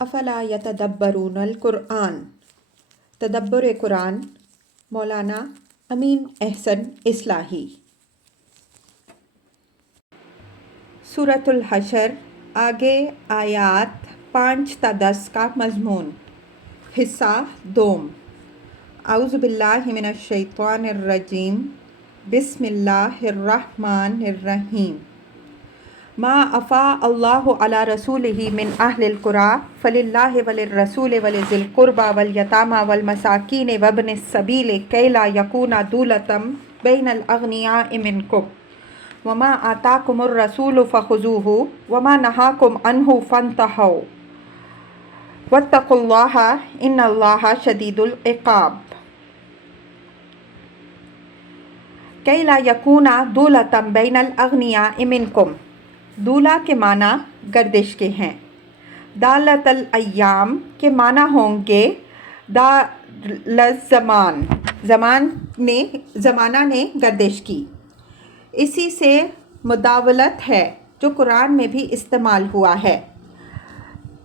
افلا یتدبرون القرآن، تدبر قرآن، مولانا امین احسن اصلاحی۔ سورۃ الحشر، آگے آیات 5 تا 10 کا مضمون، حصہ دوم۔ اعوذ باللہ من الشیطان الرجیم، بسم اللہ الرحمن الرحیم۔ ما افاء اللہ علی رسولہ من اہل القریٰ فللہ وللرسول ولذی القربی والیتامی والمساکین وابن السبیل کی لا یکون دولۃ بین الاغنیاء منکم وما آتاکم الرسول فخذوہ وما نہاکم عنہ فانتہوا واتقوا اللہ ان اللہ شدید العقاب۔ کی لا یکون دولۃ بین الاغنیاء منکم، دولہ کے معنی گردش کے ہیں۔ دالت الایام کے معنی ہوں گے دالزمان، زمانہ نے گردش کی۔ اسی سے مداولت ہے جو قرآن میں بھی استعمال ہوا ہے۔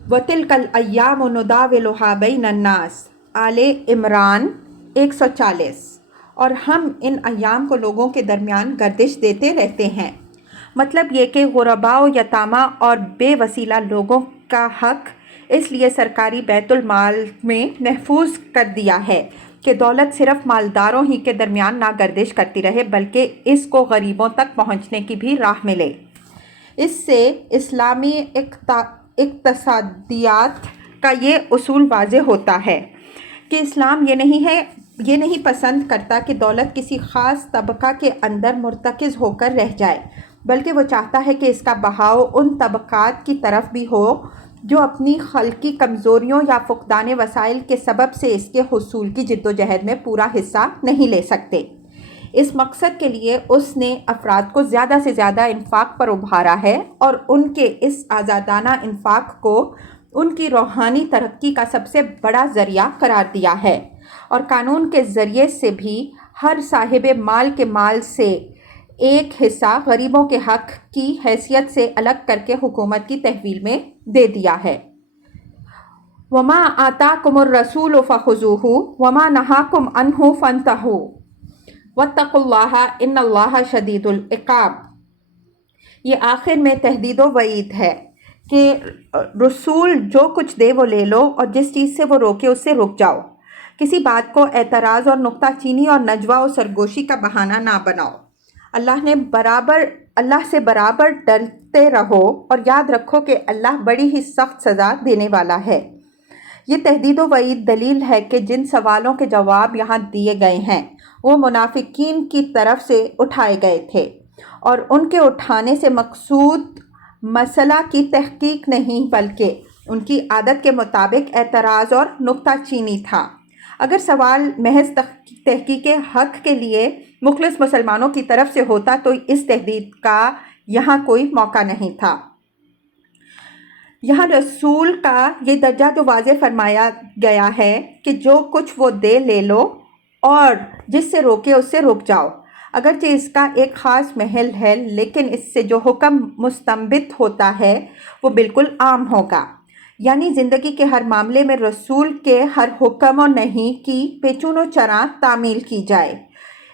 وَتِلْكَ الْأَيَّامُ نُدَاوِلُهَا بَيْنَ النَّاسِ، آل عمران 140۔ اور ہم ان ایام کو لوگوں کے درمیان گردش دیتے رہتے ہیں۔ مطلب یہ کہ غرباء و یتامہ اور بے وسیلہ لوگوں کا حق اس لیے سرکاری بیت المال میں محفوظ کر دیا ہے کہ دولت صرف مالداروں ہی کے درمیان نہ گردش کرتی رہے بلکہ اس کو غریبوں تک پہنچنے کی بھی راہ ملے۔ اس سے اسلامی اقتصادیات کا یہ اصول واضح ہوتا ہے کہ اسلام یہ نہیں پسند کرتا کہ دولت کسی خاص طبقہ کے اندر مرتکز ہو کر رہ جائے، بلکہ وہ چاہتا ہے کہ اس کا بہاؤ ان طبقات کی طرف بھی ہو جو اپنی خلقی کمزوریوں یا فقدان وسائل کے سبب سے اس کے حصول کی جد و جہد میں پورا حصہ نہیں لے سکتے۔ اس مقصد کے لیے اس نے افراد کو زیادہ سے زیادہ انفاق پر ابھارا ہے اور ان کے اس آزادانہ انفاق کو ان کی روحانی ترقی کا سب سے بڑا ذریعہ قرار دیا ہے، اور قانون کے ذریعے سے بھی ہر صاحب مال کے مال سے ایک حصہ غریبوں کے حق کی حیثیت سے الگ کر کے حکومت کی تحویل میں دے دیا ہے۔ وما آتاکم الرسول فخذوہ وما نہاکم عنہ فانتہوا واتقوا اللہ ان اللہ شدید العقاب۔ یہ آخر میں تہدید و وعید ہے کہ رسول جو کچھ دے وہ لے لو، اور جس چیز سے وہ روکے اس سے رک جاؤ۔ کسی بات کو اعتراض اور نکتہ چینی اور نجوہ و سرگوشی کا بہانہ نہ بناؤ۔ اللہ سے برابر ڈرتے رہو اور یاد رکھو کہ اللہ بڑی ہی سخت سزا دینے والا ہے۔ یہ تہدید و وعید دلیل ہے کہ جن سوالوں کے جواب یہاں دیے گئے ہیں وہ منافقین کی طرف سے اٹھائے گئے تھے، اور ان کے اٹھانے سے مقصود مسئلہ کی تحقیق نہیں بلکہ ان کی عادت کے مطابق اعتراض اور نکتہ چینی تھا۔ اگر سوال محض تحقیق حق کے لیے مخلص مسلمانوں کی طرف سے ہوتا تو اس تہدید کا یہاں کوئی موقع نہیں تھا۔ یہاں رسول کا یہ درجہ جو واضح فرمایا گیا ہے کہ جو کچھ وہ دے لے لو اور جس سے روکے اس سے رک جاؤ، اگرچہ اس کا ایک خاص محل ہے لیکن اس سے جو حکم مستنبط ہوتا ہے وہ بالکل عام ہوگا، یعنی زندگی کے ہر معاملے میں رسول کے ہر حکم و نہی کی پیچون و چرا تعمیل کی جائے،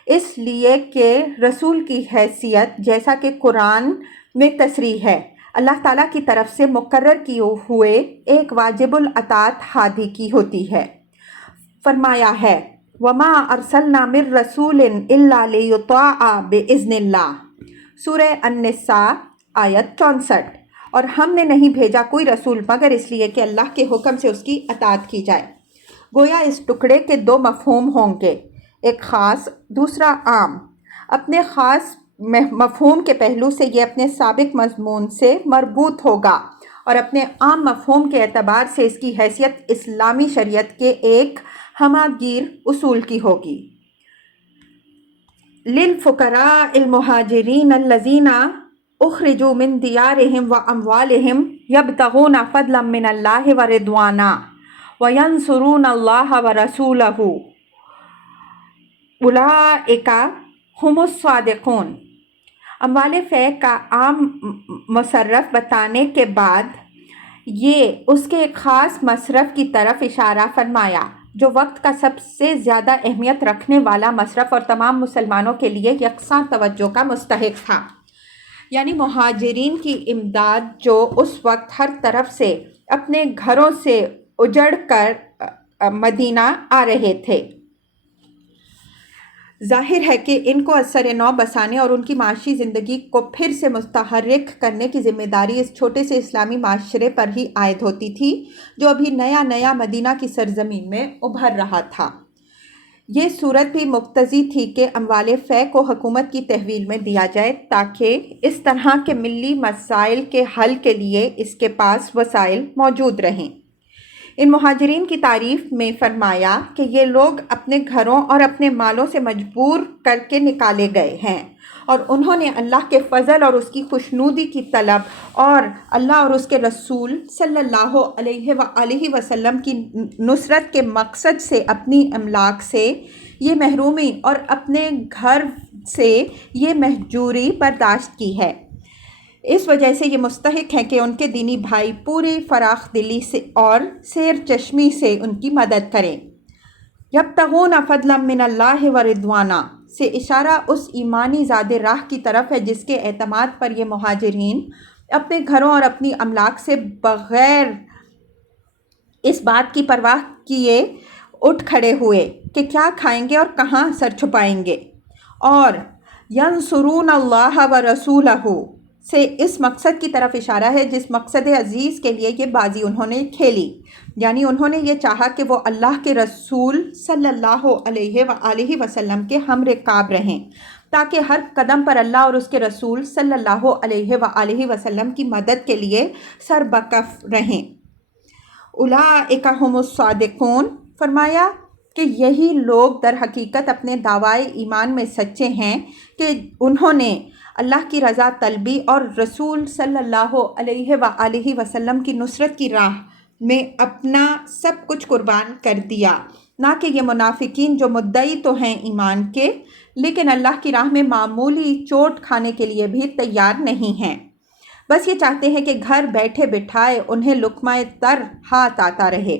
اس لیے کہ رسول کی حیثیت جیسا کہ قرآن میں تصریح ہے اللہ تعالیٰ کی طرف سے مقرر کیے ہوئے ایک واجب الاطاعت ہادی کی ہوتی ہے۔ فرمایا ہے وَمَا أَرْسَلْنَا مِن رَّسُولٍ إِلَّا لِيُطَاعَ بِإِذْنِ اللَّهِ، سورہ النساء آیت 64۔ اور ہم نے نہیں بھیجا کوئی رسول مگر اس لیے کہ اللہ کے حکم سے اس کی اطاعت کی جائے۔ گویا اس ٹکڑے کے دو مفہوم ہوں گے، ایک خاص، دوسرا عام۔ اپنے خاص مفہوم کے پہلو سے یہ اپنے سابق مضمون سے مربوط ہوگا، اور اپنے عام مفہوم کے اعتبار سے اس کی حیثیت اسلامی شریعت کے ایک ہمہ گیر اصول کی ہوگی۔ لِلْفُقَرَاءِ الْمُهَاجِرِينَ الَّذِينَ اخرجوا من دیارهم واموالهم یبتغون فضلا من اللہ ورضوانا وینصرون اللہ ورسولہ اولئک هم الصادقون۔ اموال فے کا عام مصرف بتانے کے بعد یہ اس کے ایک خاص مصرف کی طرف اشارہ فرمایا جو وقت کا سب سے زیادہ اہمیت رکھنے والا مصرف اور تمام مسلمانوں کے لیے یکساں توجہ کا مستحق تھا، یعنی مہاجرین کی امداد جو اس وقت ہر طرف سے اپنے گھروں سے اجڑ کر مدینہ آ رہے تھے۔ ظاہر ہے کہ ان کو اثر نو بسانے اور ان کی معاشی زندگی کو پھر سے متحرک کرنے کی ذمہ داری اس چھوٹے سے اسلامی معاشرے پر ہی عائد ہوتی تھی جو ابھی نیا نیا مدینہ کی سرزمین میں ابھر رہا تھا۔ یہ صورت بھی مقتضی تھی کہ اموال فے کو حکومت کی تحویل میں دیا جائے تاکہ اس طرح کے ملی مسائل کے حل کے لیے اس کے پاس وسائل موجود رہیں۔ ان مہاجرین کی تعریف میں فرمایا کہ یہ لوگ اپنے گھروں اور اپنے مالوں سے مجبور کر کے نکالے گئے ہیں اور انہوں نے اللہ کے فضل اور اس کی خوشنودی کی طلب اور اللہ اور اس کے رسول صلی اللہ علیہ وآلہ وسلم کی نصرت کے مقصد سے اپنی املاک سے یہ محرومی اور اپنے گھر سے یہ مہجوری برداشت کی ہے۔ اس وجہ سے یہ مستحق ہیں کہ ان کے دینی بھائی پوری فراخ دلی سے اور سیر چشمی سے ان کی مدد کریں۔ یبتغون فضلا من اللہ ورضوانا سے اشارہ اس ایمانی زاد راہ کی طرف ہے جس کے اعتماد پر یہ مہاجرین اپنے گھروں اور اپنی املاک سے بغیر اس بات کی پرواہ کیے اٹھ کھڑے ہوئے کہ کیا کھائیں گے اور کہاں سر چھپائیں گے، اور ینصرون اللہ ورسولہ سے اس مقصد کی طرف اشارہ ہے جس مقصد عزیز کے لیے یہ بازی انہوں نے کھیلی، یعنی انہوں نے یہ چاہا کہ وہ اللہ کے رسول صلی اللہ علیہ وآلہ وسلم کے ہم رکاب رہیں تاکہ ہر قدم پر اللہ اور اس کے رسول صلی اللہ علیہ وآلہ وسلم کی مدد کے لیے سربکف رہیں۔ اولئک ھم الصادقون، فرمایا کہ یہی لوگ در حقیقت اپنے دعوائے ایمان میں سچے ہیں کہ انہوں نے اللہ کی رضا طلبی اور رسول صلی اللہ علیہ وآلہ وسلم کی نصرت کی راہ میں اپنا سب کچھ قربان کر دیا، نہ کہ یہ منافقین جو مدعی تو ہیں ایمان کے لیکن اللہ کی راہ میں معمولی چوٹ کھانے کے لیے بھی تیار نہیں ہیں، بس یہ چاہتے ہیں کہ گھر بیٹھے بٹھائے انہیں لقمہ تر ہاتھ آتا رہے۔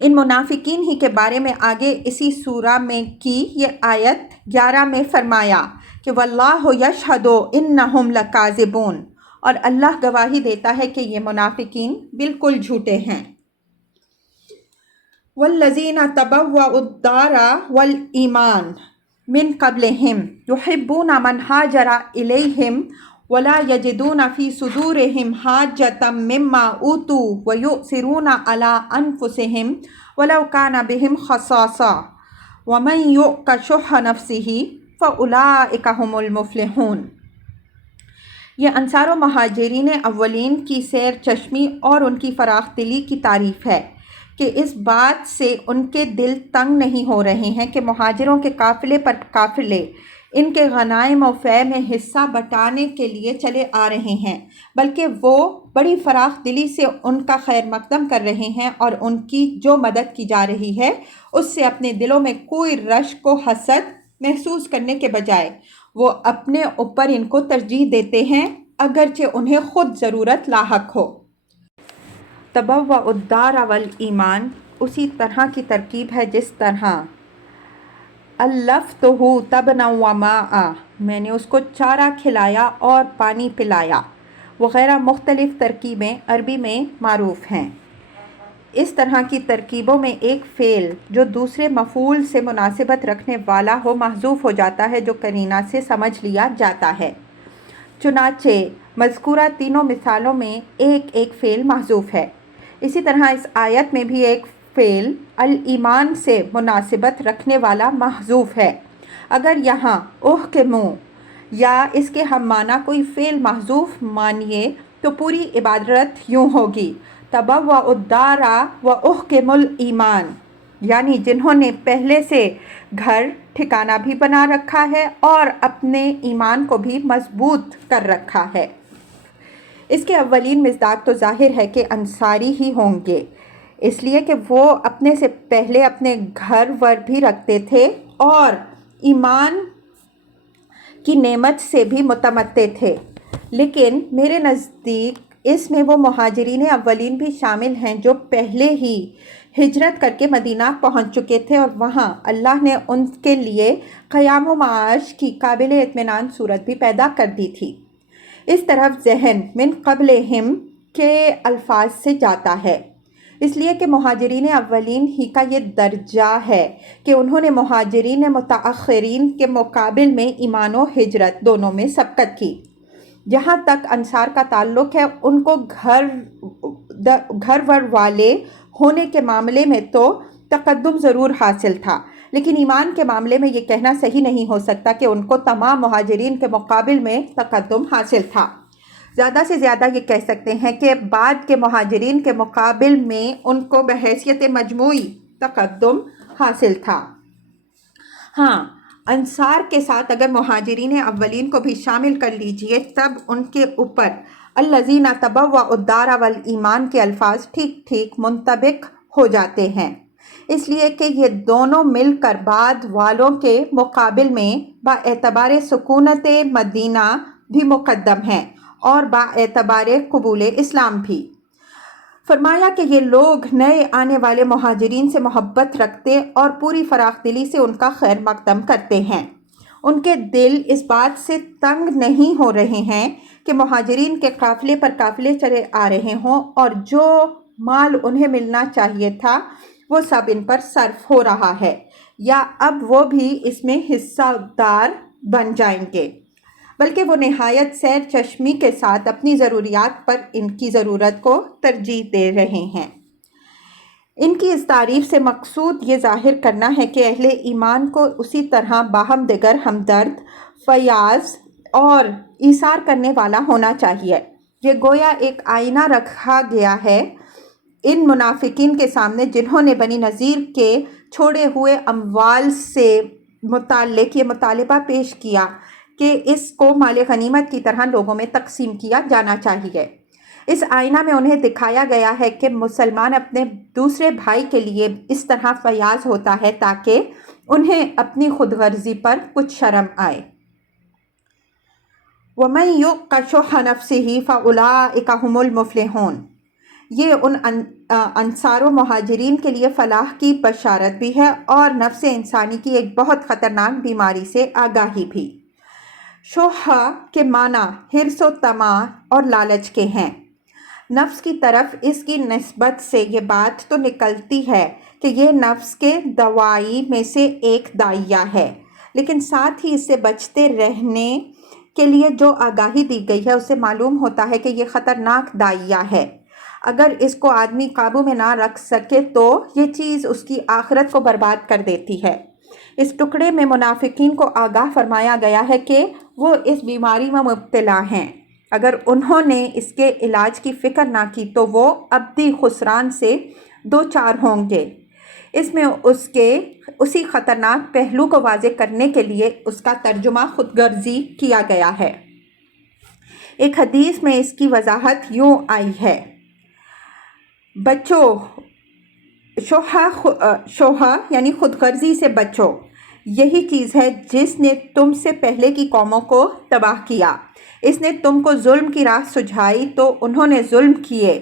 ان منافقین ہی کے بارے میں آگے اسی سورہ میں کی یہ آیت 11 میں فرمایا کہ واللہ یشہد انہم لکاذبون، اور اللہ گواہی دیتا ہے کہ یہ منافقین بالکل جھوٹے ہیں۔ والذین تبوؤا الدار والایمان من قبلہم یحبون من ہاجر الیہم ولا یجدون فی صدورہم حاجۃ مما اوتوا ویؤثرون علی انفسہم ولو کان بہم خصاصہ ومن یؤق شح نفسہ فاولئک ھم المفلحون۔ یہ انصار و مہاجرین اولین کی سیر چشمی اور ان کی فراخ دلی کی تعریف ہے کہ اس بات سے ان کے دل تنگ نہیں ہو رہے ہیں کہ مہاجروں کے قافلے پر قافلے ان کے غنائم و فے میں حصہ بٹانے کے لیے چلے آ رہے ہیں، بلکہ وہ بڑی فراخ دلی سے ان کا خیر مقدم کر رہے ہیں اور ان کی جو مدد کی جا رہی ہے اس سے اپنے دلوں میں کوئی رشک و حسد محسوس کرنے کے بجائے وہ اپنے اوپر ان کو ترجیح دیتے ہیں اگرچہ انہیں خود ضرورت لاحق ہو۔ تبوّع الدار والایمان اسی طرح کی ترکیب ہے جس طرح علفتہ تبنا وماء، میں نے اس کو چارہ کھلایا اور پانی پلایا، وغیرہ مختلف ترکیبیں عربی میں معروف ہیں۔ اس طرح کی ترکیبوں میں ایک فعل جو دوسرے مفعول سے مناسبت رکھنے والا ہو محذوف ہو جاتا ہے جو قرینہ سے سمجھ لیا جاتا ہے، چنانچہ مذکورہ تینوں مثالوں میں ایک ایک فعل محذوف ہے۔ اسی طرح اس آیت میں بھی ایک فعل الایمان سے مناسبت رکھنے والا محذوف ہے۔ اگر یہاں احکموا یا اس کے ہم معنی کوئی فعل محذوف مانیے تو پوری عبارت یوں ہوگی تبوّعوا الدار واحکموا الایمان، یعنی جنہوں نے پہلے سے گھر ٹھکانہ بھی بنا رکھا ہے اور اپنے ایمان کو بھی مضبوط کر رکھا ہے۔ اس کے اولین مصداق تو ظاہر ہے کہ انصاری ہی ہوں گے، اس لیے کہ وہ اپنے سے پہلے اپنے گھر ور بھی رکھتے تھے اور ایمان کی نعمت سے بھی متمتع تھے، لیکن میرے نزدیک اس میں وہ مہاجرین اولین بھی شامل ہیں جو پہلے ہی ہجرت کر کے مدینہ پہنچ چکے تھے، اور وہاں اللہ نے ان کے لیے قیام و معاش کی قابل اطمینان صورت بھی پیدا کر دی تھی۔ اس طرف ذہن من قبلہم کے الفاظ سے جاتا ہے، اس لیے کہ مہاجرین اولین ہی کا یہ درجہ ہے کہ انہوں نے مہاجرین متأخرین کے مقابل میں ایمان و ہجرت دونوں میں سبقت کی۔ جہاں تک انصار کا تعلق ہے، ان کو گھر ور والے ہونے کے معاملے میں تو تقدم ضرور حاصل تھا، لیکن ایمان کے معاملے میں یہ کہنا صحیح نہیں ہو سکتا کہ ان کو تمام مہاجرین کے مقابل میں تقدم حاصل تھا۔ زیادہ سے زیادہ یہ کہہ سکتے ہیں کہ بعد کے مہاجرین کے مقابل میں ان کو بحیثیت مجموعی تقدم حاصل تھا۔ ہاں، انصار کے ساتھ اگر مہاجرین اولین کو بھی شامل کر لیجئے تب ان کے اوپر الذین تبوأوا الدار والایمان کے الفاظ ٹھیک ٹھیک منطبق ہو جاتے ہیں، اس لیے کہ یہ دونوں مل کر بعد والوں کے مقابل میں با اعتبار سکونت مدینہ بھی مقدم ہیں اور با اعتبار قبول اسلام بھی۔ فرمایا کہ یہ لوگ نئے آنے والے مہاجرین سے محبت رکھتے اور پوری فراخ دلی سے ان کا خیر مقدم کرتے ہیں۔ ان کے دل اس بات سے تنگ نہیں ہو رہے ہیں کہ مہاجرین کے قافلے پر قافلے چلے آ رہے ہوں اور جو مال انہیں ملنا چاہیے تھا وہ سب ان پر صرف ہو رہا ہے، یا اب وہ بھی اس میں حصہ دار بن جائیں گے، بلکہ وہ نہایت سیر چشمی کے ساتھ اپنی ضروریات پر ان کی ضرورت کو ترجیح دے رہے ہیں۔ ان کی اس تعریف سے مقصود یہ ظاہر کرنا ہے کہ اہل ایمان کو اسی طرح باہم دیگر ہمدرد، فیاض اور ایثار کرنے والا ہونا چاہیے۔ یہ گویا ایک آئینہ رکھا گیا ہے ان منافقین کے سامنے جنہوں نے بنی نذیر کے چھوڑے ہوئے اموال سے متعلق یہ مطالبہ پیش کیا کہ اس کو مال غنیمت کی طرح لوگوں میں تقسیم کیا جانا چاہیے۔ اس آئینہ میں انہیں دکھایا گیا ہے کہ مسلمان اپنے دوسرے بھائی کے لیے اس طرح فیاض ہوتا ہے تاکہ انہیں اپنی خود غرضی پر کچھ شرم آئے۔ وَمَن يُوقَ شُحَّ نَفْسِهِ فَأُولَٰئِكَ هُمُ الْمُفْلِحُونَ، یہ ان انصار و مہاجرین کے لیے فلاح کی بشارت بھی ہے اور نفس انسانی کی ایک بہت خطرناک بیماری سے آگاہی بھی۔ شح کے معنی حرص و طمع اور لالچ کے ہیں۔ نفس کی طرف اس کی نسبت سے یہ بات تو نکلتی ہے کہ یہ نفس کے دوائی میں سے ایک دائیہ ہے، لیکن ساتھ ہی اس سے بچتے رہنے کے لیے جو آگاہی دی گئی ہے اس سے معلوم ہوتا ہے کہ یہ خطرناک دائیہ ہے۔ اگر اس کو آدمی قابو میں نہ رکھ سکے تو یہ چیز اس کی آخرت کو برباد کر دیتی ہے۔ اس ٹکڑے میں منافقین کو آگاہ فرمایا گیا ہے کہ وہ اس بیماری میں مبتلا ہیں۔ اگر انہوں نے اس کے علاج کی فکر نہ کی تو وہ ابدی خسران سے دوچار ہوں گے۔ اس میں اس کے اسی خطرناک پہلو کو واضح کرنے کے لیے اس کا ترجمہ خود غرضی کیا گیا ہے۔ ایک حدیث میں اس کی وضاحت یوں آئی ہے، بچو شوہا یعنی خود غرضی سے بچو، یہی چیز ہے جس نے تم سے پہلے کی قوموں کو تباہ کیا۔ اس نے تم کو ظلم کی راہ سجھائی تو انہوں نے ظلم کیے،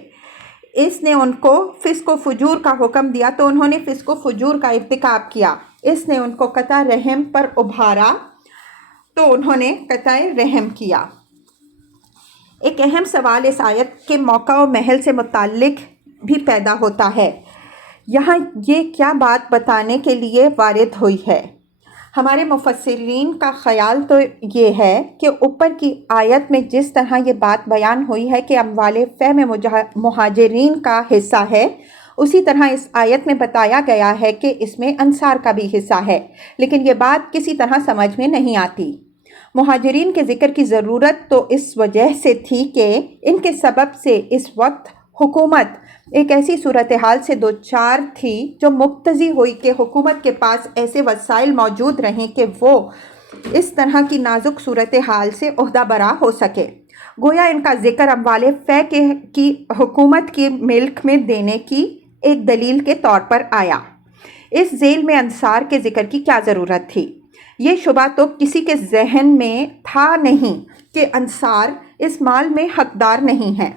اس نے ان کو فسق و فجور کا حکم دیا تو انہوں نے فسق و فجور کا ارتکاب کیا، اس نے ان کو قطع رحم پر ابھارا تو انہوں نے قطع رحم کیا۔ ایک اہم سوال اس آیت کے موقع و محل سے متعلق بھی پیدا ہوتا ہے، یہاں یہ کیا بات بتانے کے لیے وارد ہوئی ہے؟ ہمارے مفسرین کا خیال تو یہ ہے کہ اوپر کی آیت میں جس طرح یہ بات بیان ہوئی ہے کہ اموال فے میں مہاجرین کا حصہ ہے، اسی طرح اس آیت میں بتایا گیا ہے کہ اس میں انصار کا بھی حصہ ہے، لیکن یہ بات کسی طرح سمجھ میں نہیں آتی۔ مہاجرین کے ذکر کی ضرورت تو اس وجہ سے تھی کہ ان کے سبب سے اس وقت حکومت ایک ایسی صورتحال سے دوچار تھی جو مقتضی ہوئی کہ حکومت کے پاس ایسے وسائل موجود رہیں کہ وہ اس طرح کی نازک صورتحال سے عہدہ برا ہو سکے۔ گویا ان کا ذکر اموال فے کی حکومت کے ملک میں دینے کی ایک دلیل کے طور پر آیا۔ اس ذیل میں انصار کے ذکر کی کیا ضرورت تھی؟ یہ شبہ تو کسی کے ذہن میں تھا نہیں کہ انصار اس مال میں حقدار نہیں ہیں۔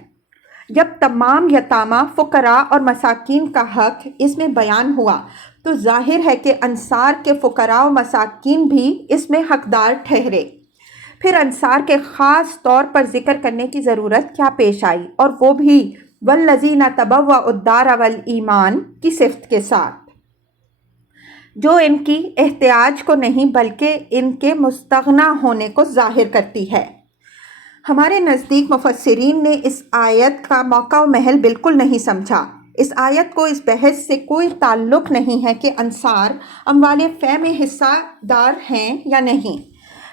جب تمام یتامہ، فقراء اور مساکین کا حق اس میں بیان ہوا تو ظاہر ہے کہ انصار کے فقراء و مساکین بھی اس میں حقدار ٹھہرے۔ پھر انصار کے خاص طور پر ذکر کرنے کی ضرورت کیا پیش آئی، اور وہ بھی والذین تبوأوا الدار والایمان کی صفت کے ساتھ، جو ان کی احتیاج کو نہیں بلکہ ان کے مستغنی ہونے کو ظاہر کرتی ہے۔ ہمارے نزدیک مفسرین نے اس آیت کا موقع و محل بالکل نہیں سمجھا۔ اس آیت کو اس بحث سے کوئی تعلق نہیں ہے کہ انصار اموال فے میں حصہ دار ہیں یا نہیں۔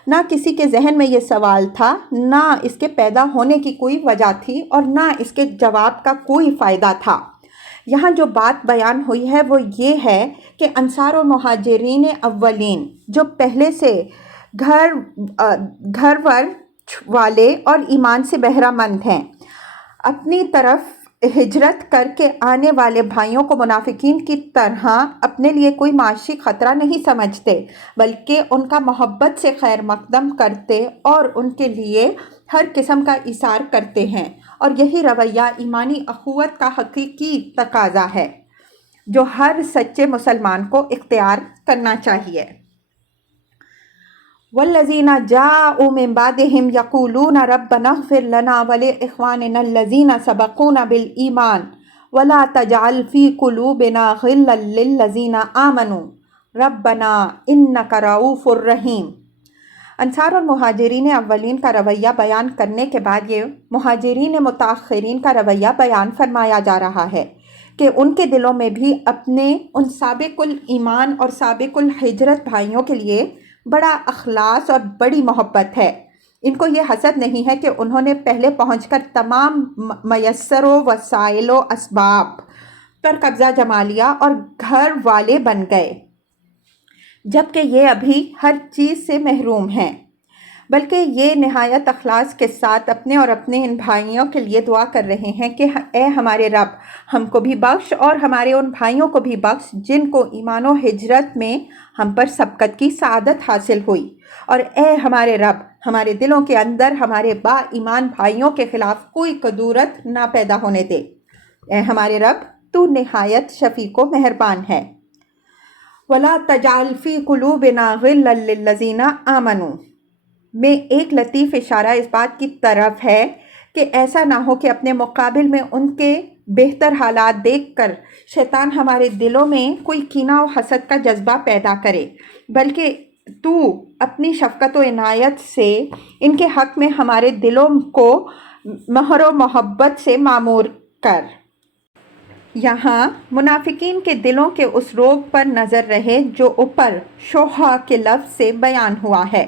نہ کسی کے ذہن میں یہ سوال تھا، نہ اس کے پیدا ہونے کی کوئی وجہ تھی، اور نہ اس کے جواب کا کوئی فائدہ تھا۔ یہاں جو بات بیان ہوئی ہے وہ یہ ہے کہ انصار اور مہاجرین اولین جو پہلے سے گھر ور والے اور ایمان سے بہرہ مند ہیں، اپنی طرف ہجرت کر کے آنے والے بھائیوں کو منافقین کی طرح اپنے لیے کوئی معاشی خطرہ نہیں سمجھتے، بلکہ ان کا محبت سے خیر مقدم کرتے اور ان کے لیے ہر قسم کا ایثار کرتے ہیں، اور یہی رویہ ایمانی اخوت کا حقیقی تقاضا ہے جو ہر سچے مسلمان کو اختیار کرنا چاہیے۔ والذین جاءوا من بعدهم یقولون ربنا اغفر لنا ولإخواننا الذین سبقونا بالایمان ولا تجعل فی قلوبنا غلا للذین آمنوا ربنا انک رؤوف رحیم۔ انصار اور مہاجرین اولین کا رویہ بیان کرنے کے بعد یہ مہاجرین متاخرین کا رویہ بیان فرمایا جا رہا ہے کہ ان کے دلوں میں بھی اپنے ان سابق الایمان اور سابق الہجرت بھائیوں کے لیے بڑا اخلاص اور بڑی محبت ہے۔ ان کو یہ حسد نہیں ہے کہ انہوں نے پہلے پہنچ کر تمام میسر و وسائل و اسباب پر قبضہ جما لیا اور گھر والے بن گئے، جبکہ یہ ابھی ہر چیز سے محروم ہیں، بلکہ یہ نہایت اخلاص کے ساتھ اپنے اور اپنے ان بھائیوں کے لیے دعا کر رہے ہیں کہ اے ہمارے رب، ہم کو بھی بخش اور ہمارے ان بھائیوں کو بھی بخش جن کو ایمان و ہجرت میں ہم پر سبقت کی سعادت حاصل ہوئی، اور اے ہمارے رب، ہمارے دلوں کے اندر ہمارے با ایمان بھائیوں کے خلاف کوئی کدورت نہ پیدا ہونے دے۔ اے ہمارے رب، تو نہایت شفیق و مہربان ہے۔ وَلَا تَجْعَلْ فِي قُلُوبِنَا غِلًّا لِّلَّذِينَ آمَنُوا میں ایک لطیف اشارہ اس بات کی طرف ہے کہ ایسا نہ ہو کہ اپنے مقابل میں ان کے بہتر حالات دیکھ کر شیطان ہمارے دلوں میں کوئی کینہ و حسد کا جذبہ پیدا کرے، بلکہ تو اپنی شفقت و عنایت سے ان کے حق میں ہمارے دلوں کو مہر و محبت سے معمور کر۔ یہاں منافقین کے دلوں کے اس روگ پر نظر رہے جو اوپر شوہا کے لفظ سے بیان ہوا ہے۔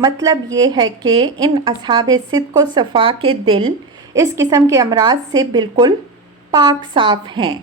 مطلب یہ ہے کہ ان اصحاب صدق و صفا کے دل اس قسم کے امراض سے بالکل پاک صاف ہیں۔